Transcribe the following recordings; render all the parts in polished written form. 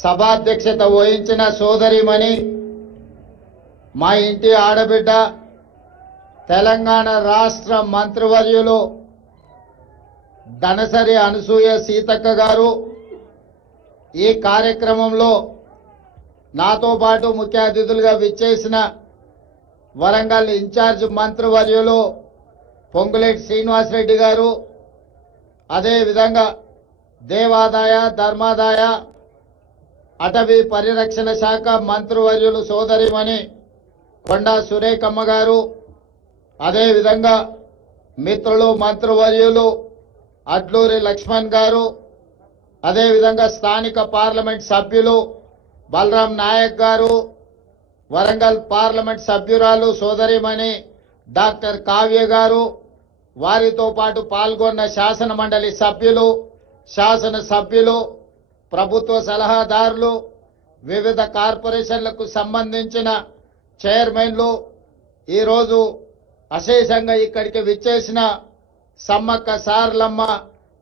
సభాధ్యక్షత వహించిన సోదరిమణి మా ఇంటి ఆడబిడ్డ తెలంగాణ రాష్ట్ర మంత్రివర్యులు దనసరి అనసూయ సీతక్క గారు ఈ కార్యక్రమంలో నాతో పాటు ముఖ్య అతిథులుగా విచ్చేసిన వరంగల్ ఇన్ఛార్జ్ మంత్రివర్యులు పొంగులేటి శ్రీనివాసరెడ్డి గారు, అదే విధంగా దేవాదాయ ధర్మాదాయ అటవీ పరిరక్షణ శాఖ మంత్రివర్యులు సోదరిమణి కొండా సురేఖమ్మ గారు, అదే విధంగా మిత్రులు మంత్రివర్యులు అడ్లూరి లక్ష్మణ్ గారు, అదే విధంగా స్థానిక పార్లమెంట్ సభ్యులు బలరాం నాయక్ గారు, వరంగల్ పార్లమెంట్ సభ్యురాలు సోదరిమణి డాక్టర్ కావ్య గారు, వారితో పాటు పాల్గొన్న శాసన మండలి సభ్యులు, శాసన సభ్యులు, ప్రభుత్వ సలహాదారులు, వివిధ కార్పొరేషన్లకు సంబంధించిన చైర్మన్లు, ఈరోజు అశేషంగా ఇక్కడికి విచ్చేసిన సమ్మక్క సారలమ్మ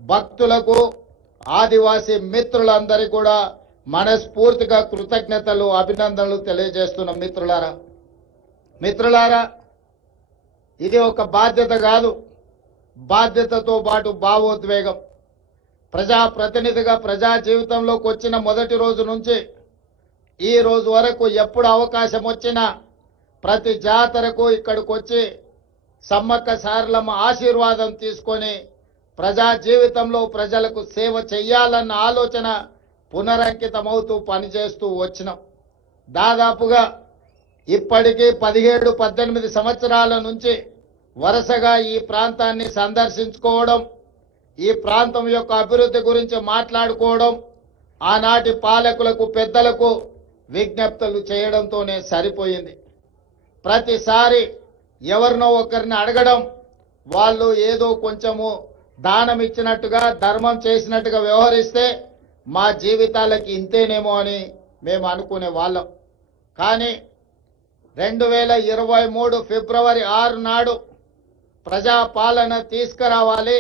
భక్తులకు, ఆదివాసీ మిత్రులందరికీ కూడా మనస్ఫూర్తిగా కృతజ్ఞతలు, అభినందనలు తెలియజేస్తున్న మిత్రులారా, ఇది ఒక బాధ్యత కాదు, బాధ్యతతో పాటు భావోద్వేగం. ప్రజాప్రతినిధిగా ప్రజా జీవితంలోకి వచ్చిన మొదటి రోజు నుంచి ఈ రోజు వరకు ఎప్పుడు అవకాశం వచ్చినా ప్రతి జాతరకు ఇక్కడికి వచ్చి సమ్మక్క సారలమ్మ ఆశీర్వాదం తీసుకొని ప్రజా జీవితంలో ప్రజలకు సేవ చెయ్యాలన్న ఆలోచన పునరంకితమవుతూ పనిచేస్తూ వచ్చినాం. దాదాపుగా ఇప్పటికీ 17-18 సంవత్సరాల నుంచి వరుసగా ఈ ప్రాంతాన్ని సందర్శించుకోవడం, ఈ ప్రాంతం యొక్క అభివృద్ధి గురించి మాట్లాడుకోవడం, ఆనాటి పాలకులకు పెద్దలకు విజ్ఞప్తులు చేయడంతోనే సరిపోయింది. ప్రతిసారి ఎవరినో ఒకరిని అడగడం, వాళ్ళు ఏదో కొంచెము దానం ఇచ్చినట్టుగా ధర్మం చేసినట్టుగా వ్యవహరిస్తే మా జీవితాలకి ఇంతేనేమో అని మేము అనుకునే వాళ్ళం. కానీ 2023 ఫిబ్రవరి 6 నాడు ప్రజాపాలన తీసుకురావాలి,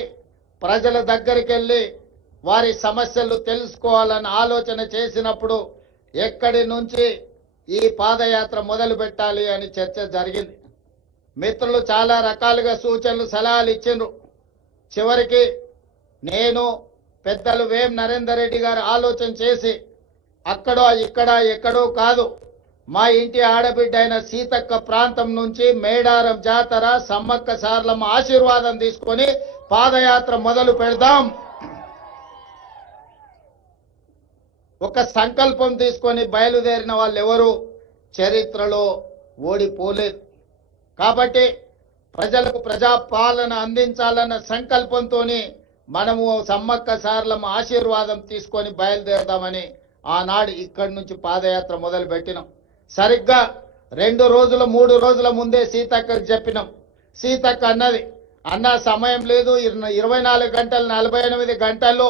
ప్రజల దగ్గరికి వెళ్ళి వారి సమస్యలు తెలుసుకోవాలని ఆలోచన చేసినప్పుడు ఎక్కడి నుంచి ఈ పాదయాత్ర మొదలు పెట్టాలి అని చర్చ జరిగింది. మిత్రులు చాలా రకాలుగా సూచనలు సలహాలు ఇచ్చిండ్రు. చివరికి నేను పెద్దలు వేం నరేందర్ రెడ్డి గారు ఆలోచన చేసి అక్కడో ఇక్కడ ఎక్కడో కాదు, మా ఇంటి ఆడబిడ్డ అయిన సీతక్క ప్రాంతం నుంచి మేడారం జాతర సమ్మక్క సారలమ్మ ఆశీర్వాదం తీసుకొని పాదయాత్ర మొదలు పెడదాం, ఒక సంకల్పం తీసుకొని బయలుదేరిన వాళ్ళు ఎవరు చరిత్రలో ఓడిపోలేదు. కాబట్టి ప్రజలకు ప్రజాపాలన అందించాలన్న సంకల్పంతోనే మనము సమ్మక్క సారలమ్మ ఆశీర్వాదం తీసుకొని బయలుదేరదామని ఆనాడు ఇక్కడి నుంచి పాదయాత్ర మొదలు పెట్టినాం. సరిగ్గా 2 రోజుల 3 రోజుల ముందే సీతక్కకు చెప్పినాం. సీతక్క అన్నది, అన్న సమయం లేదు, 24 గంటలు 48 గంటల్లో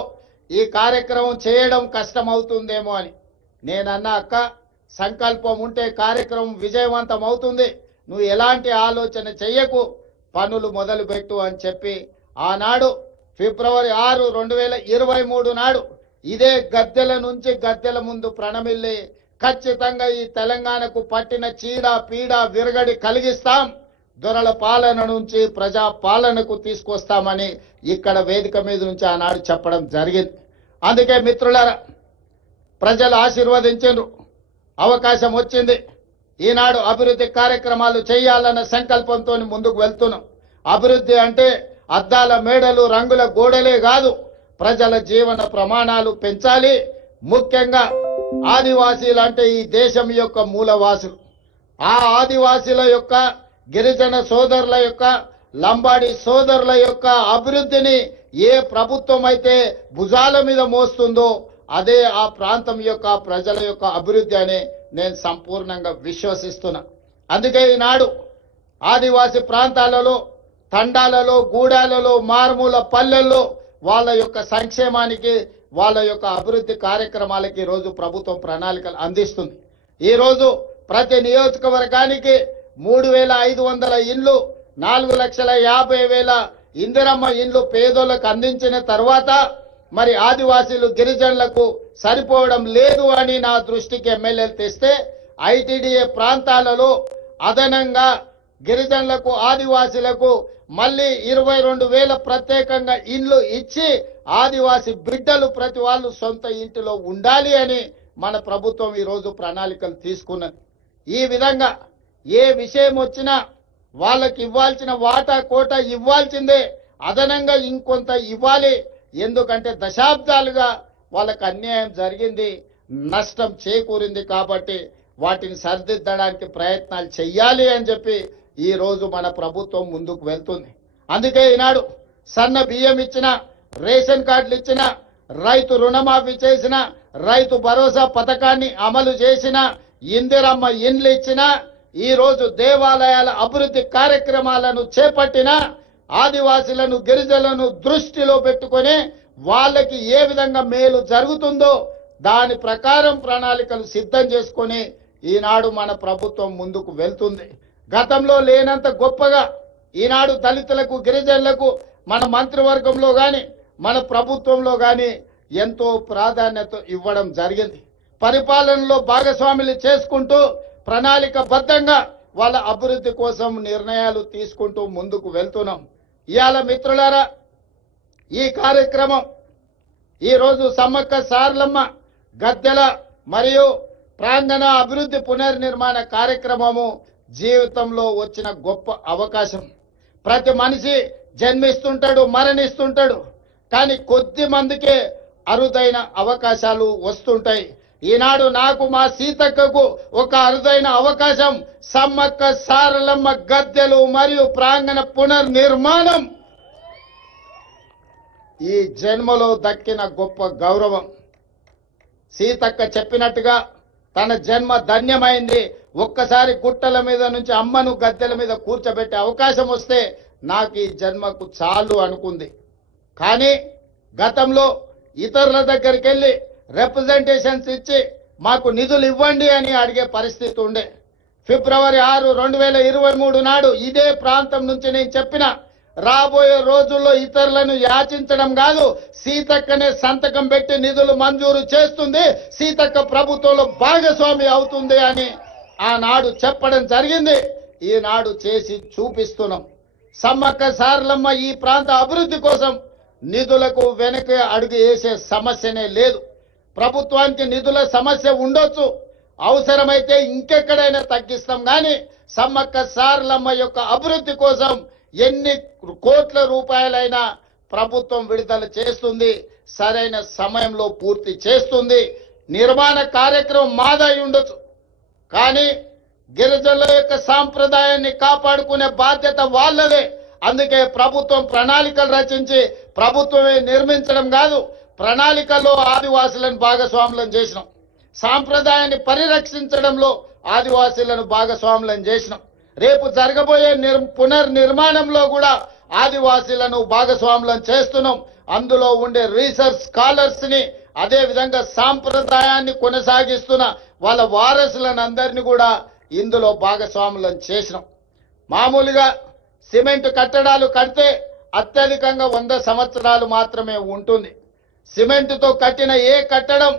ఈ కార్యక్రమం చేయడం కష్టం అవుతుందేమో అని. నేనన్నా, అక్క సంకల్పం ఉంటే కార్యక్రమం విజయవంతం అవుతుంది, నువ్వు ఎలాంటి ఆలోచన చెయ్యకు, పనులు మొదలు పెట్టు అని చెప్పి ఆనాడు ఫిబ్రవరి 6, 2023 నాడు ఇదే గద్దెల నుంచి గద్దెల ముందు ప్రణమిల్లి ఖచ్చితంగా ఈ తెలంగాణకు పట్టిన చీడ పీడ విరగడి కలిగిస్తాం, దొరల పాలన నుంచి ప్రజా పాలనకు తీసుకొస్తామని ఇక్కడ వేదిక మీద నుంచి ఆనాడు చెప్పడం జరిగింది. అందుకే మిత్రులారా, ప్రజలు ఆశీర్వదించారు, అవకాశం వచ్చింది. ఈనాడు అభివృద్ధి కార్యక్రమాలు చేయాలన్న సంకల్పంతో ముందుకు వెళ్తున్నాం. అభివృద్ధి అంటే అద్దాల మేడలు రంగుల గోడలే కాదు, ప్రజల జీవన ప్రమాణాలు పెంచాలి. ముఖ్యంగా ఆదివాసీలు అంటే ఈ దేశం యొక్క మూలవాసులు. ఆ ఆదివాసీల యొక్క, గిరిజన సోదరుల యొక్క, లంబాడి సోదరుల యొక్క అభివృద్ధిని ఏ ప్రభుత్వం అయితే భుజాల మీద మోస్తుందో అదే ఆ ప్రాంతం యొక్క ప్రజల యొక్క అభివృద్ధి అని నేను సంపూర్ణంగా విశ్వసిస్తున్నా. అందుకే ఈనాడు ఆదివాసీ ప్రాంతాలలో, తండాలలో, గూడాలలో, మారుమూల పల్లెల్లో వాళ్ళ యొక్క సంక్షేమానికి, వాళ్ళ యొక్క అభివృద్ధి కార్యక్రమాలకి ఈరోజు ప్రభుత్వం ప్రణాళికలు అందిస్తుంది. ఈరోజు ప్రతి నియోజకవర్గానికి 3500 ఇండ్లు, 4,50,000 ఇందిరమ్మ ఇండ్లు పేదోళ్లకు అందించిన తర్వాత మరి ఆదివాసీలు గిరిజనులకు సరిపోవడం లేదు అని నా దృష్టికి ఎమ్మెల్యేలు తెస్తే ఐటీడీఏ ప్రాంతాలలో అదనంగా గిరిజనులకు ఆదివాసీలకు మళ్ళీ 22,000 ప్రత్యేకంగా ఇండ్లు ఇచ్చి ఆదివాసీ బిడ్డలు ప్రతి వాళ్ళు సొంత ఇంటిలో ఉండాలి అని మన ప్రభుత్వం ఈరోజు ప్రణాళికలు తీసుకున్నది. ఈ విధంగా ఏ విషయం వచ్చినా వాళ్ళకి ఇవ్వాల్సిన వాటా కోట ఇవ్వాల్సిందే, అదనంగా ఇంకొంత ఇవ్వాలి. ఎందుకంటే దశాబ్దాలుగా వాళ్ళకి అన్యాయం జరిగింది, నష్టం చేకూరింది. కాబట్టి వాటిని సరిదిద్దడానికి ప్రయత్నాలు చెయ్యాలి అని చెప్పి ఈ రోజు మన ప్రభుత్వం ముందుకు వెళ్తుంది. అందుకే ఈనాడు సన్న బియ్యం ఇచ్చిన, రేషన్ కార్డులు ఇచ్చిన, రైతు రుణమాఫీ చేసిన, రైతు భరోసా పథకాన్ని అమలు చేసిన, ఇందిరమ్మ ఇండ్లు ఇచ్చిన, ఈ రోజు దేవాలయాల అభివృద్ధి కార్యక్రమాలను చేపట్టిన, ఆదివాసీలను గిరిజనులను దృష్టిలో పెట్టుకొని వాళ్ళకి ఏ విధంగా మేలు జరుగుతుందో దాని ప్రకారం ప్రణాళికలు సిద్ధం చేసుకొని ఈనాడు మన ప్రభుత్వం ముందుకు వెళ్తుంది. గతంలో లేనంత గొప్పగా ఈనాడు దళితులకు గిరిజనులకు మన మంత్రివర్గంలో గాని మన ప్రభుత్వంలో గాని ఎంతో ప్రాధాన్యత ఇవ్వడం జరిగింది. పరిపాలనలో భాగస్వాములు చేసుకుంటూ ప్రణాళికబద్ధంగా వాళ్ళ అభివృద్ధి కోసం నిర్ణయాలు తీసుకుంటూ ముందుకు వెళ్తున్నాం. ఇవాళ మిత్రులారా, ఈ కార్యక్రమం ఈరోజు సమ్మక్క సారలమ్మ గద్దెల మరియు ప్రాంగణ అభివృద్ధి పునర్నిర్మాణ కార్యక్రమము జీవితంలో వచ్చిన గొప్ప అవకాశం. ప్రతి మనిషి జన్మిస్తుంటాడు, మరణిస్తుంటాడు, కానీ కొద్ది మందికే అరుదైన అవకాశాలు వస్తుంటాయి. ఈనాడు నాకు మా సీతక్కకు ఒక అరుదైన అవకాశం, సమ్మక్క సారలమ్మ గద్దెలు మరియు ప్రాంగణ పునర్నిర్మాణం. ఈ జన్మలో దక్కిన గొప్ప గౌరవం. సీతక్క చెప్పినట్టుగా తన జన్మ ధన్యమైంది. ఒక్కసారి గుట్టల మీద నుంచి అమ్మను గద్దెల మీద కూర్చోబెట్టే అవకాశం వస్తే నాకు ఈ జన్మకు చాలు అనుకుంది. కానీ గతంలో ఇతరుల దగ్గరికి వెళ్ళి రిప్రజెంటేషన్స్ ఇచ్చి మాకు నిధులు ఇవ్వండి అని అడిగే పరిస్థితి ఉండే. ఫిబ్రవరి 6, 2023 నాడు ఇదే ప్రాంతం నుంచి నేను చెప్పిన, రాబోయే రోజుల్లో ఇతరులను యాచించడం కాదు, సీతక్కనే సంతకం పెట్టి నిధులు మంజూరు చేస్తుంది, సీతక్క ప్రభుత్వంలో భాగస్వామి అవుతుంది అని ఆనాడు చెప్పడం జరిగింది. ఈనాడు చేసి చూపిస్తున్నాం. సమ్మక్క సారలమ్మ ఈ ప్రాంత అభివృద్ధి కోసం నిధులకు వెనక్కి అడుగు వేసే సమస్యనే లేదు. ప్రభుత్వానికి నిధుల సమస్య ఉండొచ్చు, అవసరమైతే ఇంకెక్కడైనా తగ్గిస్తాం. కానీ సమ్మక్క సారలమ్మ యొక్క అభివృద్ధి కోసం ఎన్ని కోట్ల రూపాయలైనా ప్రభుత్వం విడుదల చేస్తుంది, సరైన సమయంలో పూర్తి చేస్తుంది. నిర్మాణ కార్యక్రమం మాదై ఉండొచ్చు, కానీ గిరిజనుల యొక్క సాంప్రదాయాన్ని కాపాడుకునే బాధ్యత వాళ్ళదే. అందుకే ప్రభుత్వం ప్రణాళికలు రచించి ప్రభుత్వమే నిర్మించడం కాదు, ప్రణాళికల్లో ఆదివాసులను భాగస్వాములను చేసినాం. సాంప్రదాయాన్ని పరిరక్షించడంలో ఆదివాసీలను భాగస్వాములను చేసినాం. రేపు జరగబోయే పునర్నిర్మాణంలో కూడా ఆదివాసీలను భాగస్వాములను చేస్తున్నాం. అందులో ఉండే రీసెర్చ్ స్కాలర్స్ ని, అదే విధంగా సాంప్రదాయాన్ని కొనసాగిస్తున్న వాళ్ళ వారసులను అందరినీ కూడా ఇందులో భాగస్వాములను చేసినాం. మామూలుగా సిమెంట్ కట్టడాలు కడితే అత్యధికంగా 100 సంవత్సరాలు మాత్రమే ఉంటుంది. సిమెంటుతో కట్టిన ఏ కట్టడం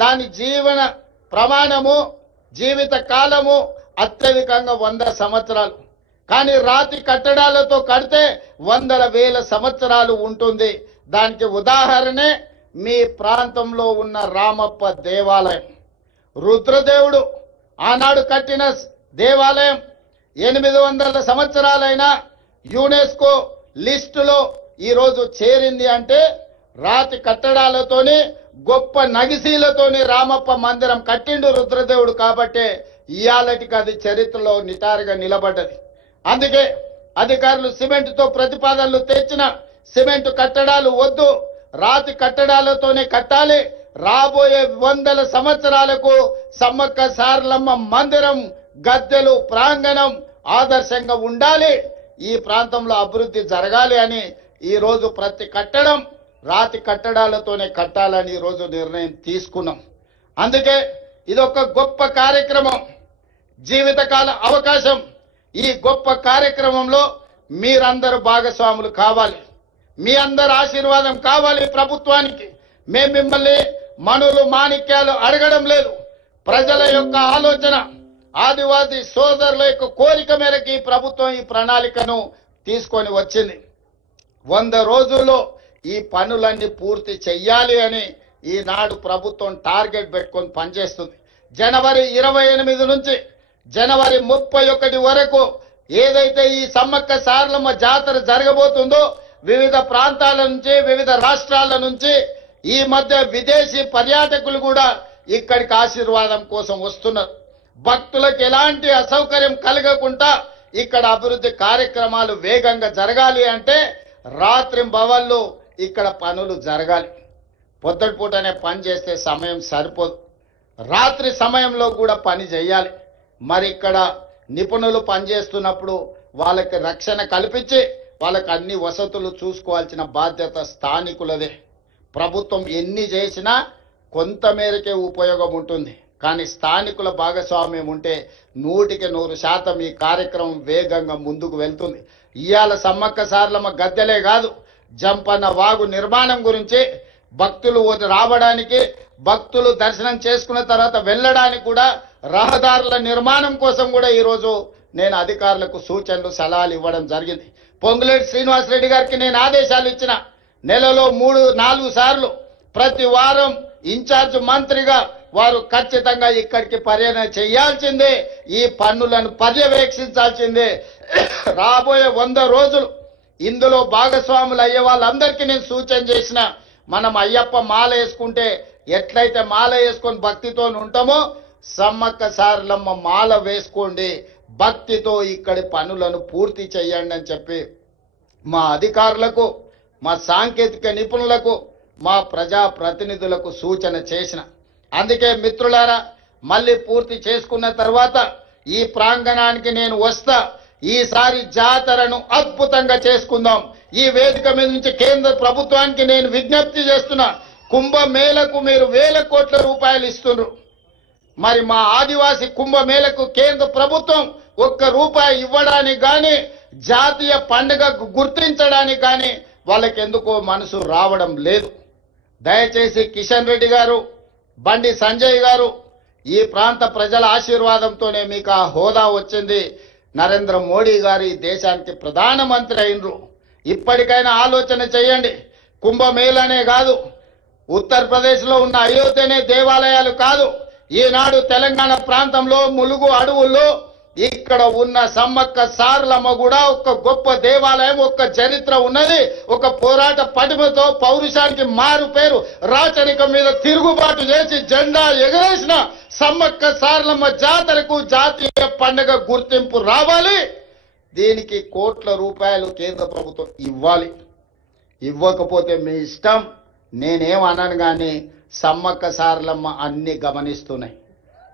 దాని జీవన ప్రమాణము, జీవిత కాలము అత్యధికంగా 100 సంవత్సరాలు. కానీ రాతి కట్టడాలతో కడితే 100,000 సంవత్సరాలు ఉంటుంది. దానికి ఉదాహరణే మీ ప్రాంతంలో ఉన్న రామప్ప దేవాలయం. రుద్రదేవుడు ఆనాడు కట్టిన దేవాలయం 800 సంవత్సరాలైనా యునెస్కో లిస్టులో ఈరోజు చేరింది అంటే రాతి కట్టడాలతోని, గొప్ప నగిశీలతోని రామప్ప మందిరం కట్టిండు రుద్రదేవుడు. కాబట్టే ఇయాలటికి అది చరిత్రలో నిటారుగా నిలబడ్డది. అందుకే అధికారులు సిమెంట్తో ప్రతిపాదనలు తెచ్చిన సిమెంట్ కట్టడాలు వద్దు, రాతి కట్టడాలతోనే కట్టాలి. రాబోయే 100 సంవత్సరాలకు సమ్మక్క సారలమ్మ మందిరం, గద్దెలు, ప్రాంగణం ఆదర్శంగా ఉండాలి, ఈ ప్రాంతంలో అభివృద్ధి జరగాలి అని ఈ రోజు ప్రతి కట్టడం రాతి కట్టడాలతోనే కట్టాలని ఈ రోజు నిర్ణయం తీసుకున్నాం. అందుకే ఇదొక గొప్ప కార్యక్రమం, జీవితకాల అవకాశం. ఈ గొప్ప కార్యక్రమంలో మీరందరూ భాగస్వాములు కావాలి, మీ అందరి ఆశీర్వాదం కావాలి ప్రభుత్వానికి. మేము మిమ్మల్ని మనులు మాణిక్యాలు అడగడం లేదు. ప్రజల యొక్క ఆలోచన, ఆదివాసీ సోదరుల యొక్క కోరిక మేరకు ఈ ప్రభుత్వం ఈ ప్రణాళికను తీసుకొని వచ్చింది. 100 రోజుల్లో ఈ పనులన్నీ పూర్తి చెయ్యాలి అని ఈనాడు ప్రభుత్వం టార్గెట్ పెట్టుకొని పనిచేస్తుంది. జనవరి 28 నుంచి జనవరి 31 వరకు ఏదైతే ఈ సమ్మక్క సారలమ్మ జాతర జరగబోతుందో వివిధ ప్రాంతాల నుంచి, వివిధ రాష్ట్రాల నుంచి ఈ మధ్య విదేశీ పర్యాటకులు కూడా ఇక్కడికి ఆశీర్వాదం కోసం వస్తున్నారు. భక్తులకు ఎలాంటి అసౌకర్యం కలగకుండా ఇక్కడ అభివృద్ధి కార్యక్రమాలు వేగంగా జరగాలి అంటే రాత్రింబవళ్ళు ఇక్కడ పనులు జరగాలి. పొద్దుటిపూటనే పని చేస్తే సమయం సరిపోదు, రాత్రి సమయంలో కూడా పని చేయాలి. మరి ఇక్కడ నిపుణులు పనిచేస్తున్నప్పుడు వాళ్ళకి రక్షణ కల్పించి వాళ్ళకి అన్ని వసతులు చూసుకోవాల్సిన బాధ్యత స్థానికులదే. ప్రభుత్వం ఎన్ని చేసినా కొంతమేరకే ఉపయోగం ఉంటుంది, కానీ స్థానికుల భాగస్వామ్యం ఉంటే 100% ఈ కార్యక్రమం వేగంగా ముందుకు వెళ్తుంది. ఇవాళ సమ్మక్క సారలమ్మ గద్దెలే కాదు, జంపన్న వాగు నిర్మాణం గురించి, భక్తులు రావడానికి, భక్తులు దర్శనం చేసుకున్న తర్వాత వెళ్ళడానికి కూడా రహదారుల నిర్మాణం కోసం కూడా ఈరోజు నేను అధికారులకు సూచనలు సలహాలు ఇవ్వడం జరిగింది. పొంగులేటి శ్రీనివాసరెడ్డి గారికి నేను ఆదేశాలు ఇచ్చిన, నెలలో 3-4 సార్లు ప్రతి వారం ఇన్ఛార్జ్ మంత్రిగా వారు ఖచ్చితంగా ఇక్కడికి పర్యటన చేయాల్సిందే, ఈ పన్నులను పర్యవేక్షించాల్సిందే. రాబోయే 100 రోజులు ఇందులో భాగస్వాములు అయ్యే వాళ్ళందరికీ నేను సూచన చేసిన, మనం అయ్యప్ప మాల వేసుకుంటే ఎట్లయితే మాల వేసుకొని భక్తితో ఉంటామో సమ్మక్క సారలమ్మ మాల వేసుకోండి, భక్తితో ఇక్కడి పనులను పూర్తి చేయండి అని చెప్పి మా అధికారులకు, మా సాంకేతిక నిపుణులకు, మా ప్రజా ప్రతినిధులకు సూచన చేసిన. అందుకే మిత్రులారా, మళ్ళీ పూర్తి చేసుకున్న తర్వాత ఈ ప్రాంగణానికి నేను వస్తా. ఈసారి జాతరను అద్భుతంగా చేసుకుందాం. ఈ వేదిక మీద నుంచి కేంద్ర ప్రభుత్వానికి నేను విజ్ఞప్తి చేస్తున్నా, కుంభమేళకు మీరు ₹1,000 కోట్ల ఇస్తున్నారు. మరి మా ఆదివాసీ కుంభమేళకు కేంద్ర ప్రభుత్వం ₹1 ఇవ్వడానికి కానీ, జాతీయ పండుగ గుర్తించడానికి కానీ వాళ్ళకి ఎందుకో మనసు రావడం లేదు. దయచేసి కిషన్ రెడ్డి గారు, బండి సంజయ్ గారు, ఈ ప్రాంత ప్రజల ఆశీర్వాదంతోనే మీకు ఆ హోదా వచ్చింది. నరేంద్ర మోడీ గారు ఈ దేశానికి ప్రధానమంత్రి అయినరు. ఇప్పటికైనా ఆలోచన చేయండి. కుంభమేళనే కాదు, ఉత్తరప్రదేశ్లో ఉన్న అయోధ్యనే దేవాలయాలు కాదు, ఈనాడు తెలంగాణ ప్రాంతంలో ములుగు అడవుల్లో ఇక్కడ ఉన్న సమ్మక్క సారలమ్మ కూడా ఒక గొప్ప దేవాలయం, ఒక చరిత్ర ఉన్నది. ఒక పోరాట పటిమతో పౌరుషానికి మారు పేరు, రాచరికం మీద తిరుగుబాటు చేసి జెండా ఎగరేసిన సమ్మక్క సారలమ్మ జాతరకు జాతీయ పండుగ గుర్తింపు రావాలి. దీనికి ₹1,00,00,000 కేంద్ర ప్రభుత్వం ఇవ్వాలి. ఇవ్వకపోతే మీ ఇష్టం, నేనేమన్నాను కానీ సమ్మక్క సారలమ్మ అన్ని గమనిస్తున్నాయి.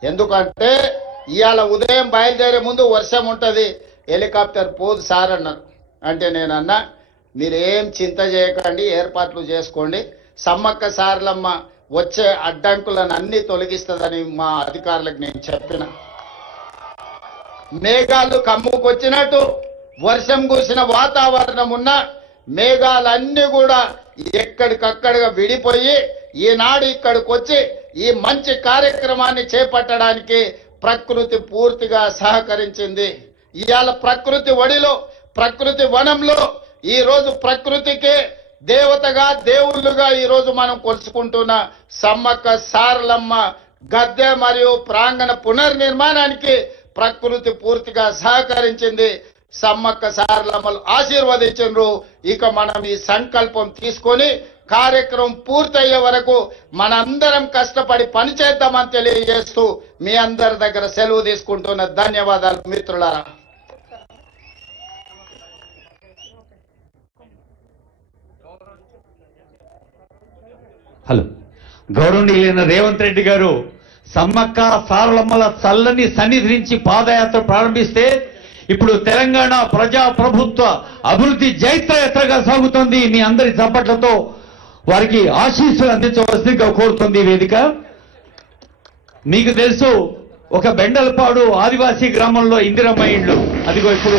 ఎందుకంటే ఇవాళ ఉదయం బయలుదేరే ముందు వర్షం ఉంటుంది, హెలికాప్టర్ పోదు సార్ అన్నారు. అంటే నేనన్నా, మీరేం చింత చేయకండి, ఏర్పాట్లు చేసుకోండి, సమ్మక్క సారలమ్మ వచ్చే అడ్డంకులను అన్ని తొలగిస్తుందని మా అధికారులకు నేను చెప్పిన. మేఘాలు కమ్ముకొచ్చినట్టు వర్షం కురిసిన వాతావరణం ఉన్న మేఘాలన్నీ కూడా ఎక్కడికక్కడగా విడిపోయి ఈనాడు ఇక్కడికి వచ్చి ఈ మంచి కార్యక్రమాన్ని చేపట్టడానికి ప్రకృతి పూర్తిగా సహకరించింది. ఇవాళ ప్రకృతి ఒడిలో, ప్రకృతి వనంలో ఈ రోజు ప్రకృతికి దేవతగా, దేవుళ్ళుగా ఈ రోజు మనం కొలుసుకుంటున్న సమ్మక్క సారలమ్మ గద్దె మరియు ప్రాంగణ పునర్నిర్మాణానికి ప్రకృతి పూర్తిగా సహకరించింది. సమ్మక్క సారలమ్మలు ఆశీర్వదించారు. ఇక మనం ఈ సంకల్పం తీసుకొని కార్యక్రమం పూర్తయ్యే వరకు మనందరం కష్టపడి పనిచేద్దామని తెలియజేస్తూ మీ అందరి దగ్గర సెలవు తీసుకుంటున్న ధన్యవాదాలు మిత్రులారా. హలో, గౌరవనీయులైన రేవంత్ రెడ్డి గారు సమ్మక్క సారలమ్మల చల్లని సన్నిధి నుంచి పాదయాత్ర ప్రారంభిస్తే ఇప్పుడు తెలంగాణ ప్రజా ప్రభుత్వ అభివృద్ధి జైత్రయాత్రగా సాగుతోంది. మీ అందరి చప్పట్లతో వారికి ఆశీస్సులు అందించవలసిందిగా కోరుతుంది వేదిక. మీకు తెలుసు, ఒక బెండలపాడు ఆదివాసీ గ్రామంలో ఇందిరమ్మ ఇళ్ళు, అదిగో ఇప్పుడు